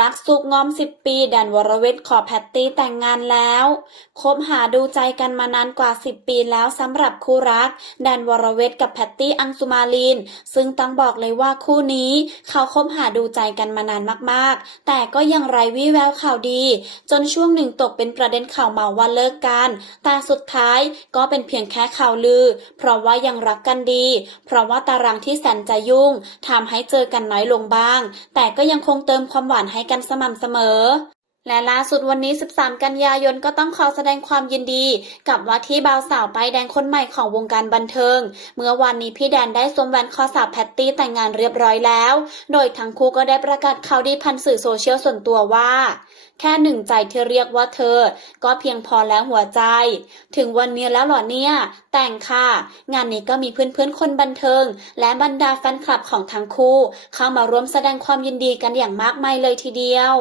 รักสุกงอม10ปีแดนวรเวทขอแพตตี้แต่งงานแล้วคบหาดูใจกันมานานกว่า 10 ปีแล้วสำหรับคู่รักแดนวรเวทกับแพตตี้อังสุมาลิน ซึ่งต้องบอกเลยว่าคู่นี้ เขาคบหาดูใจกันมานานมากๆ แต่ก็ยังไร้วี่แววข่าวดี จนช่วงหนึ่งตกเป็นประเด็นข่าวเมาว่าเลิกกัน แต่สุดท้ายก็เป็นเพียงแค่ข่าวลือ เพราะว่ายังรักกันดี เพราะว่าตารางที่แสนจะยุ่งทำให้เจอกันน้อยลงบ้าง แต่ก็ยังคงเติมความหวานให้กันสม่ำเสมอ และล่าสุดวันนี้ 13 กันยายนก็ต้องขอแสดงความยินดี กับว่าที่บ่าวสาวไปแดงคนใหม่ของวงการบันเทิง เมื่อวันนี้พี่แดนได้สวมแหวนคอสาวแพตตี้แต่งงานเรียบร้อยแล้ว โดยทั้งคู่ก็ได้ประกาศข่าวดีพันสื่อโซเชียลส่วนตัวว่า แค่หนึ่งใจที่เรียกว่าเธอ ก็เพียงพอแล้วหัวใจ ถึงวันนี้แล้วหรอเนี่ย แต่งค่ะ งานนี้ก็มีเพื่อนๆคนบันเทิง และบรรดาแฟนคลับของทั้งคู่ เข้ามาร่วมแสดงความยินดีกันอย่างมากมายเลยทีเดียว